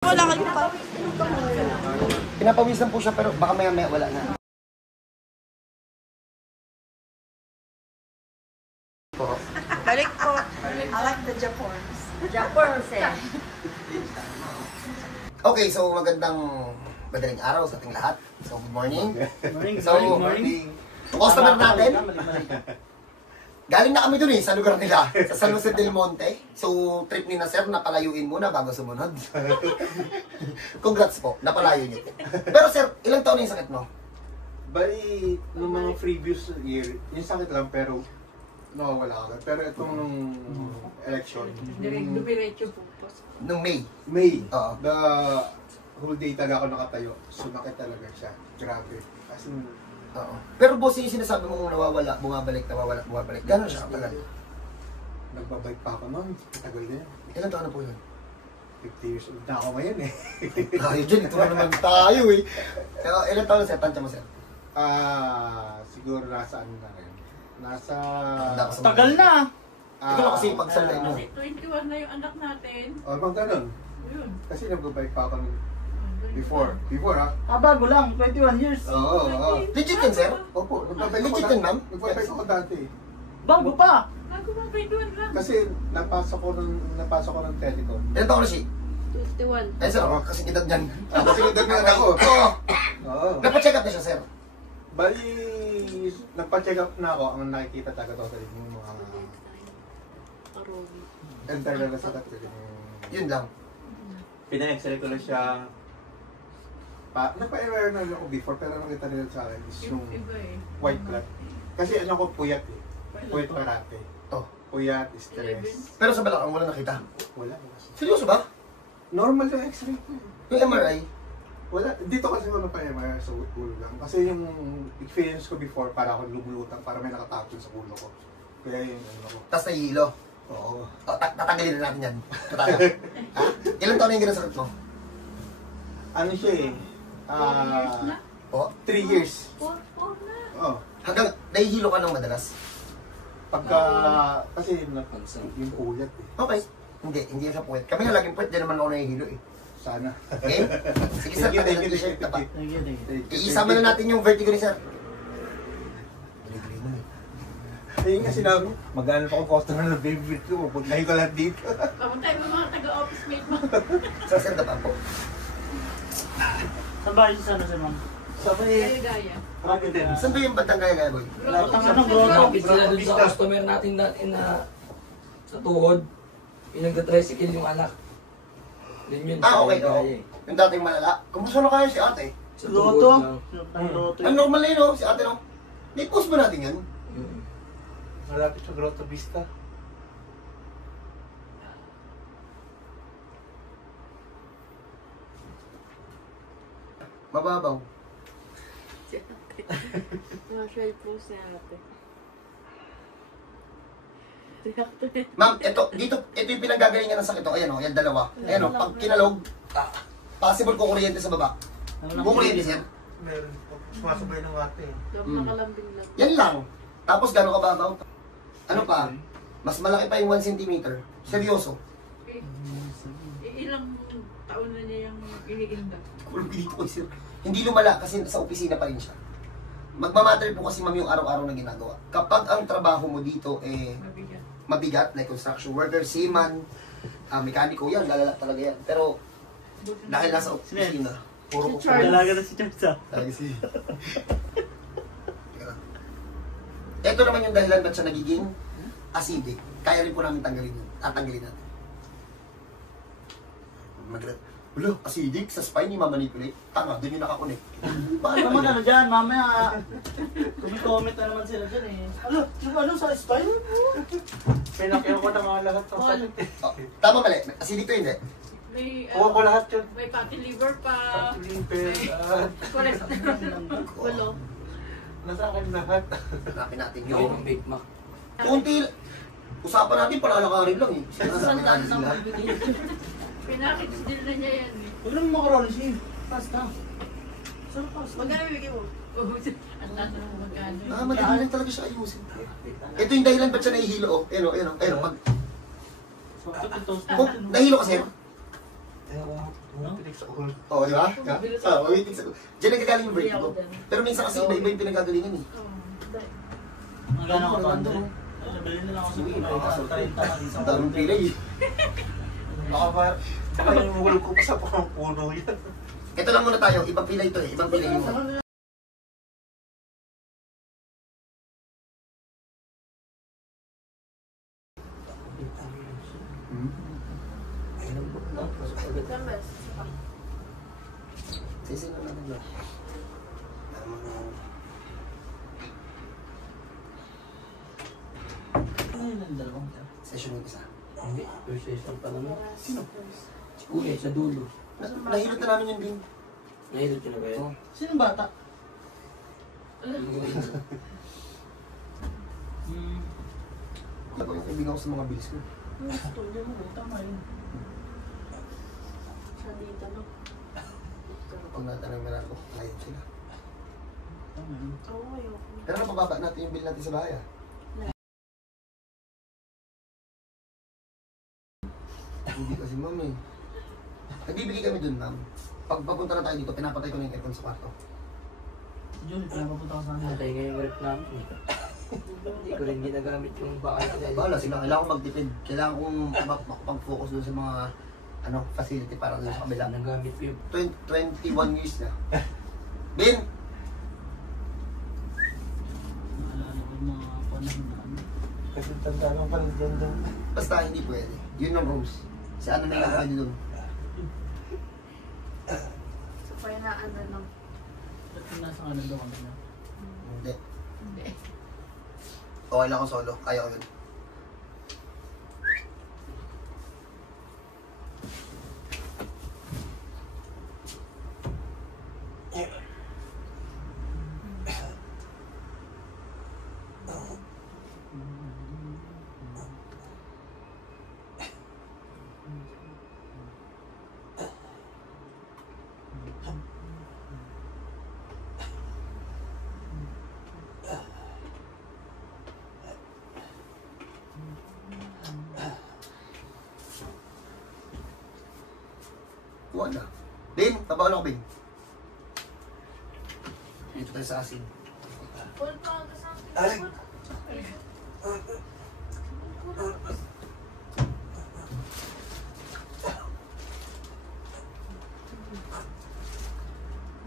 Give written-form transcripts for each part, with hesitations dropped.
Wala kayo pa. Pinapawisan po siya pero baka maya wala na. Balik po. I like the Japons. Japons eh. Okay, so magandang madaling araw sa ating lahat. So good morning. Good morning. Customer natin. Galing na kami dun sa lugar nila, sa San Jose del Monte. So, trip ni na sir, napalayuin muna bago sumunod. Congrats po, napalayo niyo. Pero sir, ilang taon na yung sakit mo? Bali, nung mga previous year, yung sakit lang pero nawawala agad. Pero itong nung election, Dumiretso po. Nung May. Oo. The whole day talaga ako nakatayo. Sumakit talaga siya. Grabe. As in, Oo. Pero boss, yung sinasabi mo nawawala, bumabalik. Gano'n siya katagal? nagbabike pa ako noon. Tagal na yan. Ilang taon na po yun? 50 years old na ako ngayon eh. Tayo dyan, ito na naman tayo eh. Pero ilang taon na sir, tansya mo sir? Siguro nasa ano na rin. Nasa... Tagal na! Ikaw na kasi pagsalay mo. Kasi 21 na yung anak natin. O, bang ganun. Yun. Kasi nagbabike pa ako noon. Before ha? Bago lang, 21 years. Oo. Legit yan sir? Opo, nagbabike Legit ako yan ma'am? Nagbabike ako dati. Bago pa! Bago ba 21 lang? Kasi napasok ko ng telecom. Ilang taon na siya? 21. Ay sir, kasi edad niyan. Kasi edad na ako. Oo. Oo. Napacheck up na siya sir. Bali, nagpa-check up na ako. Ang nakikita talaga totally yung mga internal na sakit. Yun lang. Pina-excel ko na siya. Nagpa-aware na ako before pero nakita nila sa akin is yung Iba eh. white blood. Kasi ano ko, puyat eh. Puyat parate. Oh. Puyat, stress. Pero sa balakang wala nakita. Wala. Seryoso ba? Normal yung x-ray. Yung MRI? Wala. Dito kasi ako nagpa-MRI sa ulo lang. Kasi yung experience ko before, para ako lumulutang, para may nakatapon sa ulo ko. Kaya yung ano ko. Tapos nahihilo. Oo. Tatanggalin na natin yan. Tatanga. Ha? Ilang taon na yung ginasakit mo? Ano siya eh? 3 years. 4 na. Oo. Hanggang nahihilo ka ng madalas? Pagka, kasi yung puyat eh. Okay. Hindi yan sa puwet. Kami nga laging puwet, di naman ako nahihilo eh. Sana. Okay? Sige sir, Thank you, tayo thank ng you, t-shirt na pa. Thank you. Iisama na natin yung vertigo ni sir. Ayun nga sinabi, mag-ano pa ako customer ng baby ko, pupuntahin ko lang dito. Pamuntay mo mga taga-office mate mo. Sir, na pa po. Saan ba yung sana si ma'am? Gaya-gaya. Saan ba yung bandang gaya boy? Tanga ng grotto. Kapit sila dun sa customer natin dati na sa tuhod. Yung nagka-tricycle yung anak. Yun yun. Okay sa to. Gaya eh. Yung dating malala. Kumusta na kaya si ate? Sa Grotto? tuhod lang. Ang grotto Ang yun. normal na yun, no? Si ate, no? Ni-post ba natin yan? Malapit sa Grotto Vista. Mababaw. Mga po si ate. Ma'am, ito yung pinanggagalingan ng sakit. Ayan o, yan dalawa. Ayan o, pag kinalog, possible kung kuryente sa baba. Kung kuryente siya. Meron. Sumasabay ng ate. Nakalambing lang. Yan lang. Tapos gano'ng kababaw? Ano pa? Mas malaki pa yung 1 cm. Seryoso. Ilang taon na niya yung iniinda. Dito ko sir. Hindi lumala kasi sa opisina pa rin siya. Magmamatter po kasi ma'am yung araw-araw na ginagawa. Kapag ang trabaho mo dito Mabigat. mabigat, like construction worker, seaman, mekaniko, yan, lalala talaga yan. Pero dahil nasa opisina, puro ko Dalaga na si Charles ah. Ito naman yung dahilan ba't siya nagiging acidic. Kaya rin po namin tanggalin yun. Tatanggalin natin. Wala, acidic sa spine, yung mamanipulate. Tanga, dun yung nakakonect. Baka naman ano dyan, mamaya comment na naman sila dyan eh. Yung ano sa spine? Pinakyaw ko na mga lahat ng sakit eh. Oh, tama mali, acidic to hindi. May, Kuha ko lahat yun. may fatty liver pa. Liver, Cholesterol. Walo. nasa akin lahat. Hanapin natin Yun yun. yung Big Mac. Kunti, usapan natin, palalakarin lang eh. Sinasabi natin sila. Pinakits din na niya yan eh. Huwag naman makaroni siya. Pasta. Saan pasta? Magkano bigay mo? Ang lasa mo magkano. Madali lang talaga siya ayusin. Ito yung dahilan ba't siya nahihilo, oh. Ayun, oh, ayun, oh. Ayun, oh. Pag, So, ito toast kung nahihilo kasi, Pumipilip sa ulo. Oo, di ba? Oo, waiting sa... Diyan nagkagaling yung vertigo. Pero minsan kasi iba-iba yung pinagagalingan eh. Ang gano'n ka pa doon. Nabili na lang ako sa pila. 30 Ang daming pilay eh. Baka yung hulog ko pa sa puno yan. Ito lang muna tayo, ibang pilay ito eh. Ibang pilay yung... Sisi na natin ba? Ano yun ang dalawang ito? Session yung isa. Hindi, first session pa naman. Sino? Si Kuya, sa dulo. Nahilot na namin yung bin. Nahilot yun na ba yun? Oo. Sinong bata? Ano ba yung kaibigan ko sa mga bilis ko? Studio mo, tama yun. Sa dito, no? Pag natanong na ako, ayun sila. Tama yun. Oo, ayoko. Pero napababa natin yung bill natin sa bahay ah. Hindi kasi ma'am eh. Nagbibigay kami dun ma'am. Pag papunta na tayo dito, pinapatay ko na yung aircon sa kwarto. Jun, pinapapunta ko sa kanila. Patay nga yung rep namin eh. Hindi ko rin ginagamit yung bakal nila. Bahala sila, kailangan kong mag-depend. Kailangan kong makapag-focus dun sa mga facility para dun sa kabila. Nagamit ko yung 21 years na. Bin! Naalala ko yung mga panahon na ano. Kasi tanda lang pala dyan dyan. Basta hindi pwede. Yun ang rules. Si ano na lang kayo dun. So, kaya na ano, no? Ba't yung nasa kanan daw kami na? Hindi. Hindi. Okay lang ako solo. Kaya ko yun. Wala. Din, tabakan ako, Bing. Dito tayo sa asin. Full pa, kasama. Ay!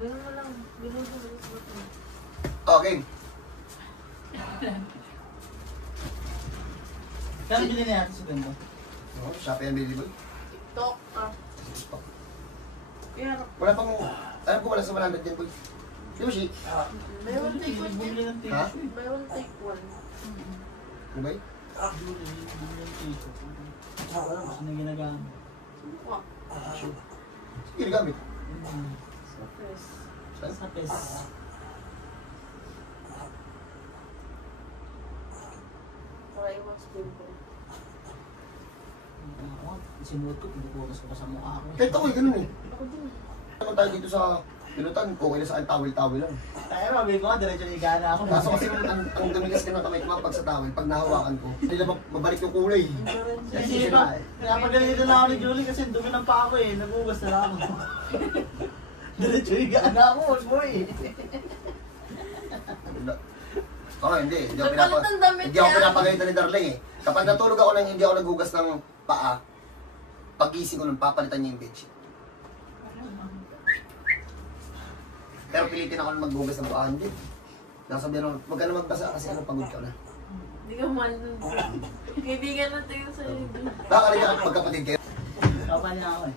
Ganun mo lang. Ganun mo lang. Okay. Kaya bilhin na natin sa ganda. Oh, Shopee available. TikTok, Kaya, Wala pang... Alam ko wala sa 100 yan, boy. Di ba, Shi? buy one, take one. Bumili ng Ha? tissue. Buy one, take one. Ano ba yun? Bumili ng tissue. Kasi na ginagamit. Wah, Sige, gamit. so fresh. Sa pes. Para i-wax pimple. Sinuot ko, pinuputas ko pa sa mukha ko. Kahit ako, ganun eh. Ako din. Naman tayo dito sa pinutan, okay na sa akin, towel-towel lang. Tayo, mabili ko nga, diretso na igana ako. Kaso kasi ang dumigas ka ng kamay ko pag sa towel, pag nahawakan ko, hindi na mabalik yung kulay. Kasi iba, pinapagalitan na ako ni Julie kasi dumi ng paa ko eh, nagugas na lang ako. Diretso igana ako, boy. Oo, hindi. Nagpalit ng damit Hindi ako yan. pinapagalitan ni Darling eh. Kapag natulog ako nang hindi ako nagugas ng paa, pagising ko nun, papalitan niya yung bedsheet. Pero pilitin ako na maghugas ng paa, hindi. Nasabihan ako, wag ka na magbasa kasi ano, pagod ka na. Hindi ka mahal nun. Kaibigan natin yung sa'yo. Baka rin ako magkapatid kayo. Kapa niya ako eh.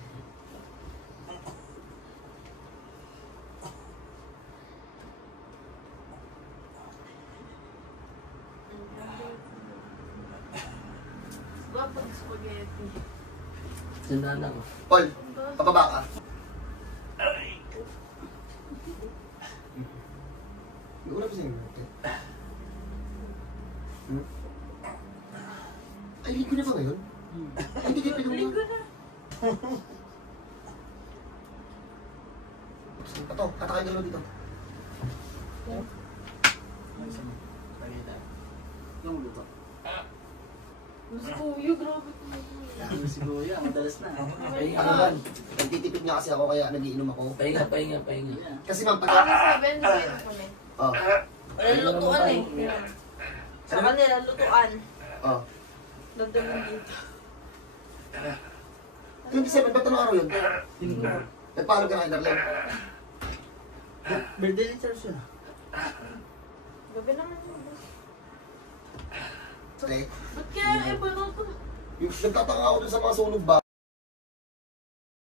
Pag spaghetti. Sandaan ako. Paul, pababa ka. Wala pa sa'yo. Ay, ligo na ba ngayon? Hindi kayo pinagawa. Ligo na. Ito, katakay dalawa dito. Yung lupa. Mas kuya, grabe. Si Kuya, madalas na. Pahinga Ano naman. man, nagtitipid nga kasi ako kaya nagiinom ako. Pahinga, pahinga, pahinga. Kasi ma'am, pag... Ano 7, 7 ako na. Oh, Wala lutuan eh. Sa kanila, lutuan. oh. Dagdagan dito. 27, ba't anong araw yun? Nagpaalog ka na kay Darlene? Birthday ni Charles yun. Gabi naman. Sorry. Ba't kaya iba na ito? Yung nagtataka ako dun sa mga sunog ba?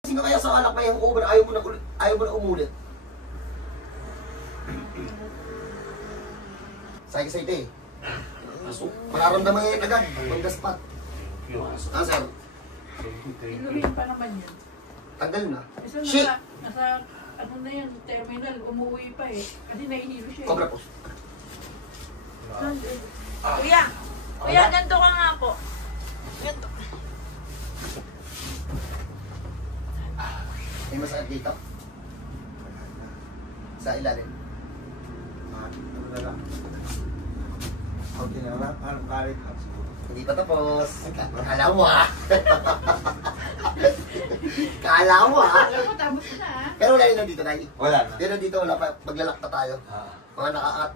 Kasi nga kaya sa alak may hangover, ayaw mo na umulit. Say-say eh. So, mararamdaman ngayon agad, manggaspat. Ah, sir, Inuhin pa naman yun. tagal na. Kasi Shit! nasa ano na yan, terminal, umuwi pa eh. Kasi nahihilo siya eh. Cobra po. Kuya! Kuya, ganito ka nga po. Ganito. May masakit dito. Sa ilalim. Ano na lang. Kunti na lang. Parang karit lang siguro. Hindi pa tapos. Kala mo ah. Kala mo ah. Alam mo, tapos na ah. Pero wala yun dito, Nay. Wala na. Pero dito wala pa. Maglalak na tayo. Ah.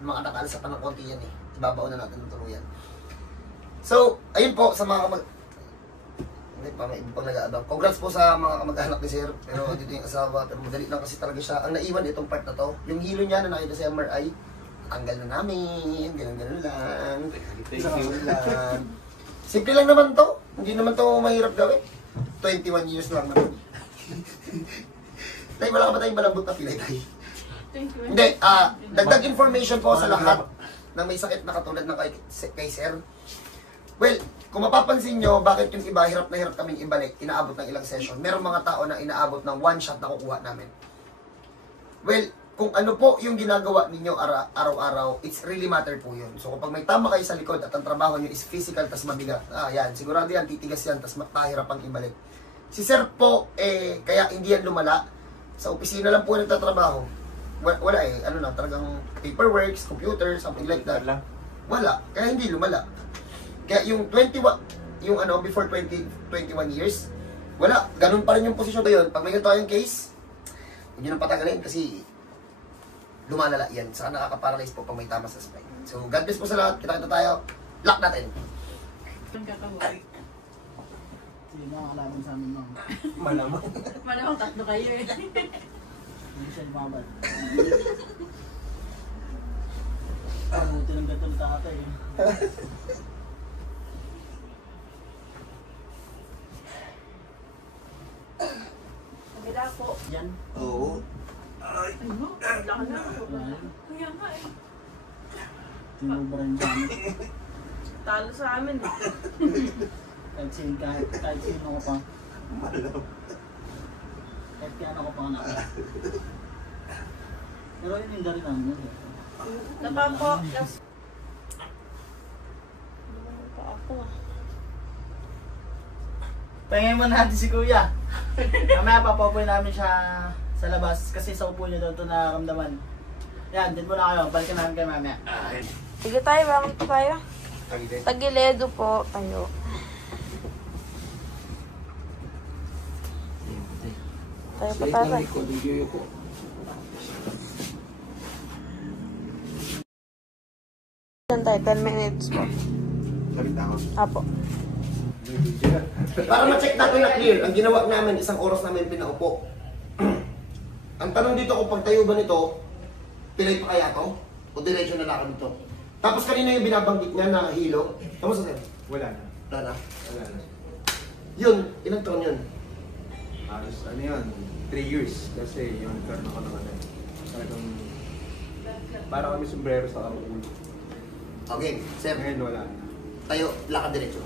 Mga nakaalis pa ng konti yan eh. Ibabaw na natin ng tuluyan. So, ayun po sa mga hindi pa, may iba pang nag-aabang. Congrats po sa mga kamag-anak ni Sir. Pero dito yung asawa. Pero madali lang kasi talaga siya. Ang naiwan itong part na to, yung hilo niya na nakita sa MRI, tanggal na namin. Ganun-ganun lang. Ganun lang. Simple lang naman to. Hindi naman to mahirap gawin. 21 years lang naman. Tay, wala ka ba tayong malambot na pilay, Tay? Thank you. Hindi, dagdag information po sa lahat na may sakit na katulad ng kay Sir. Well, kung mapapansin nyo, bakit yung iba hirap na hirap kaming ibalik, inaabot ng ilang session. Merong mga tao na inaabot ng one shot na kukuha namin. Well, kung ano po yung ginagawa ninyo araw-araw, it's really matter po yun. So kapag may tama kayo sa likod at ang trabaho nyo is physical tas mabigat, yan, sigurado yan, titigas yan, tas mahirap pang ibalik. Si Sir po, kaya hindi yan lumala. Sa opisina lang po nagtatrabaho. Wala eh, ano na, talagang paperworks, computer, something like that. Wala, kaya hindi lumala. Kaya yung 21, yung ano, before 21 years, wala, ganun pa rin yung posisyon ngayon. Pag may ganito tayong case, huwag nyo nang patagalin kasi lumalala yan. Saka nakaka-paralyze po pag may tama sa spine. So, God bless po sa lahat. Kita-kita tayo. Lock natin. Ang kakawal. Hindi na kalaban sa amin, ma'am. Malamang. Malamang tatlo kayo eh. Hindi siya lumabad. Buti ng gatong tatay eh. Kabila po. Yan. Oo. Ano? Laka na. Yan. Kaya nga eh. Tinubra yung dami. Talo sa amin eh. Kahit sino ko pa. Kahit kaya ako pa anak. Pero yun yung dari namin. Napampo. Last. Ano pa ako ah. Pahingin mo natin si Kuya. Mamaya papapoy namin siya sa labas kasi sa upo niya daw ito nararamdaman. Yan, din mo na kayo. Balikan namin kayo mamaya. Sige tayo, bangon po tayo. Tagiledo po tayo. Tayo pa Salit tayo. lang likod, yung ko. Diyan tayo, 10 minutes po. Salit ako. Apo. Para ma-check natin na clear, ang ginawa namin, isang oras namin pinaupo. Ang tanong dito kung pagtayo ba nito, pilay pa kaya to? O diretso na lakad dito? Tapos kanina yung binabanggit niya na hilo. Kamusta sir? Wala na. Wala na. Wala na. Yun, ilang taon yun? Halos ano yun, 3 years. Kasi yung nagkaroon ako ng ano. Talagang, para kami sombrero sa ulo. Okay, sir. Ngayon wala na. Tayo, lakad diretso.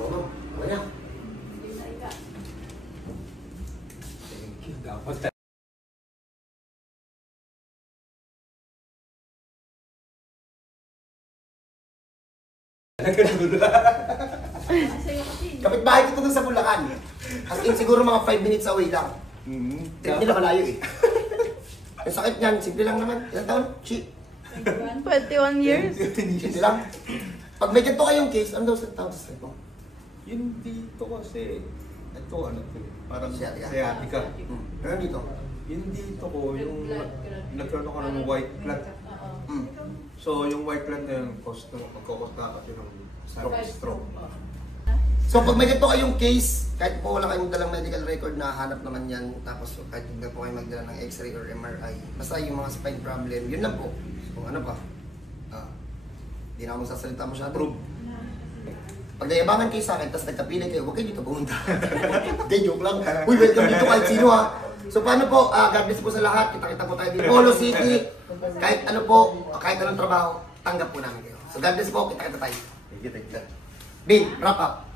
Oo, wala. Dapat Kapit-bahay ko dun sa Bulacan. As in, siguro mga 5 minutes away lang. Trip nila malayo eh. Ang sakit niyan, simple lang naman. Ilang taon? Chi. 21 years? Hindi lang. Pag may ganito kayong case, ano daw sa tawag sa ito? Yun dito kasi, ito ano to, parang Sciatica. sciatica. Pero dito. Yun dito ko, yung nagkaroon ako ng white clot. Mm. So yung white clot na yun, magkakos na kasi ng stroke. So pag may ganito kayong case, kahit po wala kayong dalang medical record na hanap naman yan, tapos kahit hindi po kayo magdala ng x-ray or MRI, basta yung mga spine problem, yun lang po. Kung ano pa, hindi na ako magsasalita masyado. Approve. Pag nayabangan kayo sa akin, tapos nagkapili kayo, huwag kayo dito pumunta. Hindi, joke lang. Uy, welcome dito kahit sino ha. So paano po, God bless po sa lahat, kita-kita po tayo dito. Polo City, kahit ano po, kahit anong trabaho, tanggap po namin kayo. So God bless po, kita-kita tayo. Thank you. Bin, wrap up.